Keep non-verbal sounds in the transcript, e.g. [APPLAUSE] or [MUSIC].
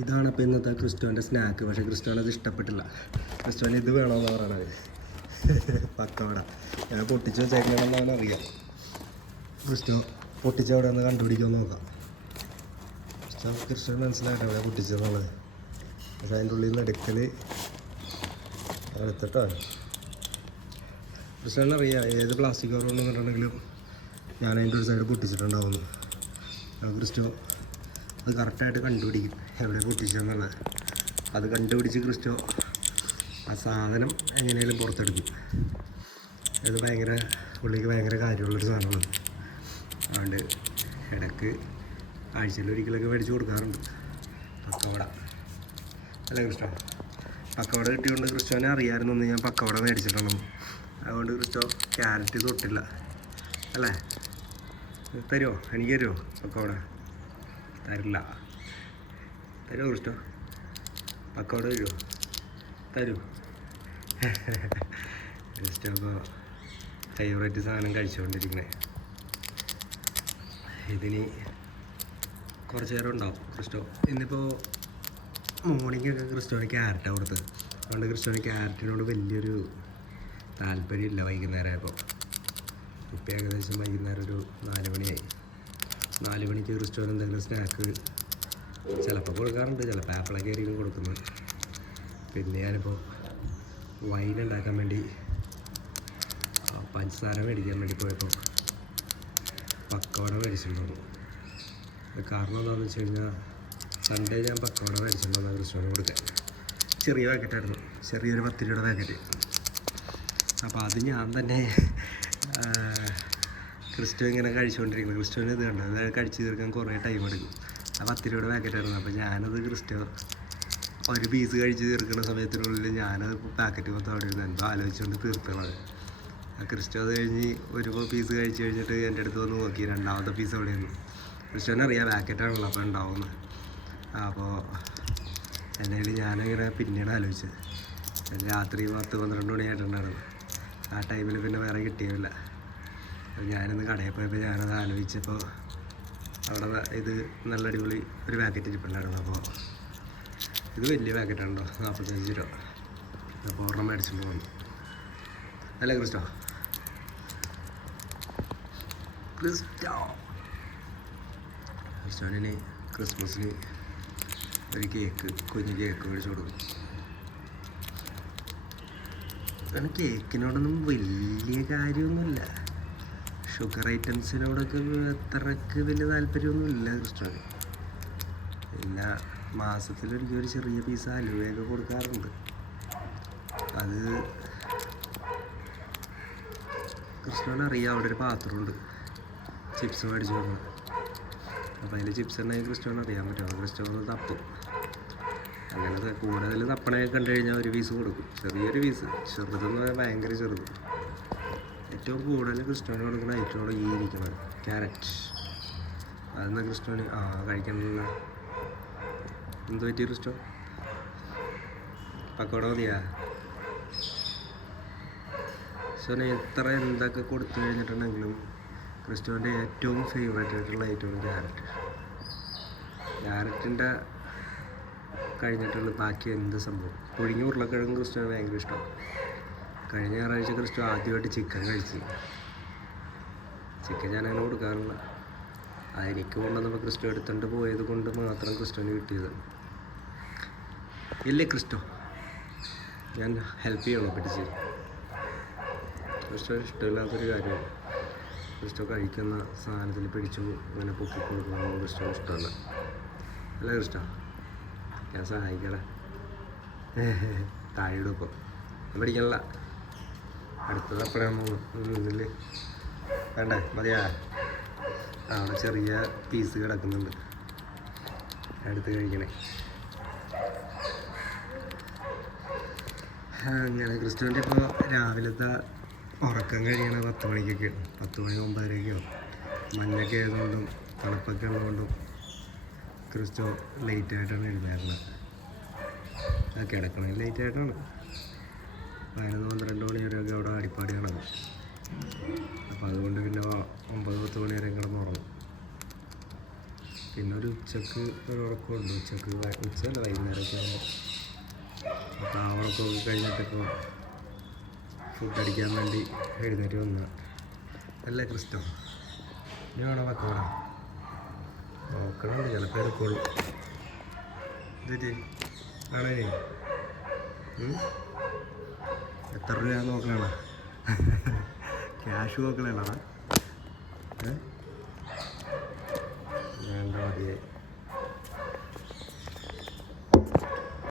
ഇതാണ് ഇപ്പോൾ ഇന്നത്തെ ക്രിസ്റ്റോന്റെ സ്നാക്ക്. പക്ഷേ ക്രിസ്റ്റോന് അത് ഇഷ്ടപ്പെട്ടില്ല. ക്രിസ്റ്റോന് ഇത് വേണമെന്ന് പറയണത്. [LAUGHS] പക്കവട. ഞാൻ പൊട്ടിച്ച് വെച്ചേക്കണമെന്നാണ് അറിയാം. ക്രിസ്റ്റോ പൊട്ടിച്ചവിടെ ഒന്ന് കണ്ടുപിടിക്കാൻ നോക്കാം. ക്രിസ്റ്റോ ക്രിസ്റ്റുവിന് മനസ്സിലായിട്ട് അവിടെ പൊട്ടിച്ചതെന്നുള്ളത് പക്ഷേ അതിന്റെ ഉള്ളിൽ നിന്ന് എടുക്കൽ എടുത്തിട്ടോ. ക്രിസ്റ്റോന് അറിയാം ഏത് പ്ലാസ്റ്റിക് കവർ കൊണ്ടുവന്നിട്ടുണ്ടെങ്കിലും ഞാൻ അതിന്റെ ഒരു സൈഡ് പൊട്ടിച്ചിട്ടുണ്ടാവുന്നു. ക്രിസ്റ്റോ അത് കറക്റ്റായിട്ട് കണ്ടുപിടിക്കും. എവിടെ പൊട്ടിച്ചെന്നുള്ളത് അത് കണ്ടുപിടിച്ച് ക്രിസ്റ്റോ ആ സാധനം എങ്ങനെയാലും പുറത്തെടുക്കും. ഇത് ഭയങ്കര പുള്ളിക്ക് ഭയങ്കര കാര്യമുള്ളൊരു സാധനമാണ്. അതുകൊണ്ട് ഇടയ്ക്ക് ആഴ്ചയിൽ ഒരിക്കലൊക്കെ മേടിച്ച് കൊടുക്കാറുണ്ട്. പക്കവട. അല്ലേ ക്രിസ്റ്റോ? പക്കവട കിട്ടിയതുകൊണ്ട് ക്രിസ്റ്റോനെ അറിയാമായിരുന്നു ഞാൻ പക്കവട മേടിച്ചിട്ടുണ്ടെന്ന് അതുകൊണ്ട് ക്രിസ്റ്റോ ക്യാരറ്റ് തൊട്ടില്ല. അല്ലേ? തരുമോ എനിക്ക് തരുമോ പക്കവട? തരില്ല. തരുമോ ക്രിസ്റ്റോ പക്കോട് തരുമോ തരൂ. ജസ്റ്റ് അപ്പോൾ ഫേവറേറ്റ് സാധനം കഴിച്ചുകൊണ്ടിരിക്കണേ ഇതിന് കുറച്ച് നേരം ഉണ്ടാവും ക്രിസ്റ്റോ ഇന്നിപ്പോൾ മോർണിംഗൊക്കെ ക്രിസ്റ്റോന് ക്യാരറ്റാണ് കൊടുത്തത്. അതുകൊണ്ട് ക്രിസ്റ്റോന് ക്യാരറ്റിനോട് വലിയൊരു താല്പര്യമില്ല വൈകുന്നേരമായപ്പോൾ ഇപ്പം ഏകദേശം വൈകുന്നേരം ഒരു നാല് മണിയായി. നാല് മണിക്ക് ക്രിസ്റ്റോന് എന്തെങ്കിലും സ്നാക്ക് ചിലപ്പോൾ കൊടുക്കാറുണ്ട് ചിലപ്പോൾ ആപ്പിളൊക്കെ ആയിരിക്കും കൊടുക്കുന്നത്. പിന്നെ ഞാനിപ്പോൾ വൈൻ ഉണ്ടാക്കാൻ വേണ്ടി പഞ്ചസാര മേടിക്കാൻ വേണ്ടി പോയപ്പോൾ പക്കവട മേടിച്ചിട്ടുണ്ടാവും കാരണം എന്താണെന്ന് വെച്ച് കഴിഞ്ഞാൽ സൺഡേ ഞാൻ പക്കവട മേടിച്ചിട്ടുണ്ടെന്ന് ക്രിസ്റ്റോന് കൊടുക്കാൻ. ചെറിയ പാക്കറ്റായിരുന്നു ചെറിയൊരു പത്ത് രൂപയുടെ പാക്കറ്റ് അപ്പോൾ അത് ഞാൻ തന്നെ ക്രിസ്റ്റോ ഇങ്ങനെ കഴിച്ചുകൊണ്ടിരിക്കുന്നത് ക്രിസ്റ്റോന് ഇത് കണ്ടത് കഴിച്ച് തീർക്കാൻ കുറേ ടൈം എടുക്കും. ആ പത്ത് രൂപയുടെ പാക്കറ്റായിരുന്നു അപ്പോൾ ഞാനത് ക്രിസ്റ്റോ ഒരു പീസ് കഴിച്ച് തീർക്കുന്ന സമയത്തിനുള്ളിൽ ഞാനത് പാക്കറ്റ് മൊത്തം അവിടെ ഇരുന്ന് എന്തോ ആലോചിച്ചുകൊണ്ട് ആ ക്രിസ്റ്റോ അത് കഴിഞ്ഞ് ഒരു പീസ് കഴിച്ച് കഴിഞ്ഞിട്ട് എന്റെ അടുത്ത് വന്ന് നോക്കി രണ്ടാമത്തെ പീസ് അവിടെ നിന്ന് ക്രിസ്റ്റോനെ അറിയാം പാക്കറ്റാണല്ലോ അപ്പോൾ ഉണ്ടാവുന്നത് അപ്പോൾ അല്ലെങ്കിൽ ഞാനിങ്ങനെ പിന്നീട് ആലോചിച്ചത് രാത്രി പത്ത് പന്ത്രണ്ട് മണിയായിട്ടുണ്ടായിരുന്നു. ആ ടൈമിൽ പിന്നെ വേറെ കിട്ടിയില്ല. ഞാനിന്ന് കടയിൽ പോയപ്പോൾ ഞാനത് ആലോചിച്ചപ്പോൾ അവിടെ ഇത് നല്ല അടിപൊളി ഒരു പാക്കറ്റ് ഇരിപ്പുണ്ടായിരുന്നു അപ്പോൾ ഇത് വലിയ പാക്കറ്റാണല്ലോ നാൽപ്പത്തഞ്ച് രൂപ. അപ്പോൾ ഒരെണ്ണം മേടിച്ചിട്ട് പോകുന്നു അല്ലേ ക്രിസ്റ്റോ? ക്രിസ്റ്റോ. ക്രിസ്റ്റോനിന് ക്രിസ്മസിന് ഒരു കേക്ക് കുഞ്ഞ് കേക്ക് മേടിച്ചു കൊടുക്കും. കാരണം കേക്കിനോടൊന്നും വലിയ കാര്യമൊന്നുമില്ല. ഷുഗർ ഐറ്റംസിനോടൊക്കെ അത്രയ്ക്ക് വലിയ താല്പര്യമൊന്നുമില്ല കൃഷ്ണന് എല്ലാ മാസത്തിലൊരിക്കൽ ഒരു ചെറിയ പീസ് അലുവയൊക്കെ കൊടുക്കാറുണ്ട്. അത് കൃഷ്ണന് അറിയാം അവിടെ ഒരു പാത്രമുണ്ട്. ചിപ്സ് മേടിച്ചു വന്നു. അപ്പോൾ അതിൽ ചിപ്സ് ഉണ്ടെങ്കിൽ ക്രിസ്റ്റോന് അറിയാൻ പറ്റും. അപ്പോൾ ക്രിസ്റ്റോ ഒന്ന് തപ്പും. അങ്ങനെ കൂടുതൽ തപ്പണയൊക്കെ കണ്ടു കഴിഞ്ഞാൽ ഒരു പീസ് കൊടുക്കും. ചെറിയൊരു പീസ്. ചെറുതെന്ന് പറഞ്ഞാൽ ഭയങ്കര ചെറുത്. ഏറ്റവും കൂടുതൽ ക്രിസ്റ്റോന് കൊടുക്കുന്ന ഐറ്റമാണ് ഈ ഇരിക്കുന്നത്. ക്യാരറ്റ്. അതെന്നാ ക്രിസ്റ്റോന് ആ കഴിക്കണമെന്ന് എന്ത് പറ്റി ക്രിസ്റ്റോ പക്കോട മതിയാ? സോ എത്ര എന്തൊക്കെ കൊടുത്തു കഴിഞ്ഞിട്ടുണ്ടെങ്കിലും ക്രിസ്റ്റോന്റെ ഏറ്റവും ഫേവറേറ്റ് ആയിട്ടുള്ള ഐറ്റമാണ് ക്യാരറ്റ്. ക്യാരറ്റിന്റെ കഴിഞ്ഞിട്ടുള്ള ബാക്കി എന്ത് സംഭവം? പുഴുങ്ങി ഉരുളക്കിഴങ്ങ് ക്രിസ്റ്റോന് ഭയങ്കര ഇഷ്ടമാണ്. കഴിഞ്ഞ ഞായറാഴ്ച ക്രിസ്റ്റു ആദ്യമായിട്ട് ചിക്കൻ കഴിച്ചു. ചിക്കൻ ഞാൻ അങ്ങനെ കൊടുക്കാറില്ല അതെനിക്ക് കൊണ്ടുവന്നപ്പോൾ ക്രിസ്റ്റു എടുത്തുകൊണ്ട് പോയത് കൊണ്ട് മാത്രം ക്രിസ്റ്റുവിന് കിട്ടിയത്. ഇല്ലേ ക്രിസ്റ്റോ ഞാൻ ഹെൽപ്പ് ചെയ്യണോ പിടിച്ച്? ക്രിസ്റ്റോ ഇഷ്ടമില്ലാത്തൊരു കാര്യമാണ്. ക്രിസ്റ്റോ കഴിക്കുന്ന സാധനത്തിൽ പിടിച്ചു ഇങ്ങനെ പൊക്കി കൊടുക്കുന്നത് ക്രിസ്റ്റോ ഇഷ്ടമല്ല അല്ലേ ക്രിസ്റ്റോ ഞാൻ സഹായിക്കട [LAUGHS] ഇടും ഇപ്പോൾ പിടിക്കണില്ല അടുത്തത് അപ്പോഴാണ് ഇതിൽ വേണ്ടേ മതിയാ? അവിടെ ചെറിയ പീസ് കിടക്കുന്നുണ്ട്. എടുത്ത് കഴിക്കണേ. അങ്ങനെ ക്രിസ്തുവിന്റെ ഇപ്പോൾ രാവിലത്തെ ഉറക്കം കഴിയണ പത്ത് മണിക്കൊക്കെയാണ് പത്ത് മണി ഒമ്പതരക്കോ മഞ്ഞൊക്കെ ആയതുകൊണ്ടും തണുപ്പൊക്കെ ഉള്ളതുകൊണ്ടും ക്രിസ്റ്റോ ലേറ്റ് ആയിട്ടാണ് എഴുന്നേറുന്നത് ആ കിടക്കണേ ലേറ്റ് ആയിട്ടാണ് പതിനൊന്ന് പന്ത്രണ്ട് മണി വരെയൊക്കെ അവിടെ അടിപ്പാടിയാണ് അപ്പോൾ അതുകൊണ്ട് പിന്നെ ഒമ്പത് പത്ത് മണി വരെ കിടന്ന് ഉറങ്ങും പിന്നെ ഒരു ഉച്ചയ്ക്ക് ഒരു ഉറക്കമുണ്ട്. ഉച്ചയ്ക്ക് ഉച്ച ഉച്ചയല്ല വൈകുന്നേരമൊക്കെ ആകുമ്പോൾ അപ്പോൾ ആ ഉറക്കമൊക്കെ കഴിഞ്ഞിട്ടിപ്പോൾ ഫുഡ് അടിക്കാൻ വേണ്ടി എഴുന്നേറ്റ് വന്ന അല്ല ക്രിസ്റ്റോ. ഇനി വേണോ പക്കോട നോക്കണമുണ്ട് ചിലപ്പോൾ എടുക്കുള്ളൂ. ഇതിട്ട് ആണേ. എത്ര രൂപ നോക്കണ ക്യാഷ് നോക്കണേടാ. ഏ? വേണ്ട മതിയായി.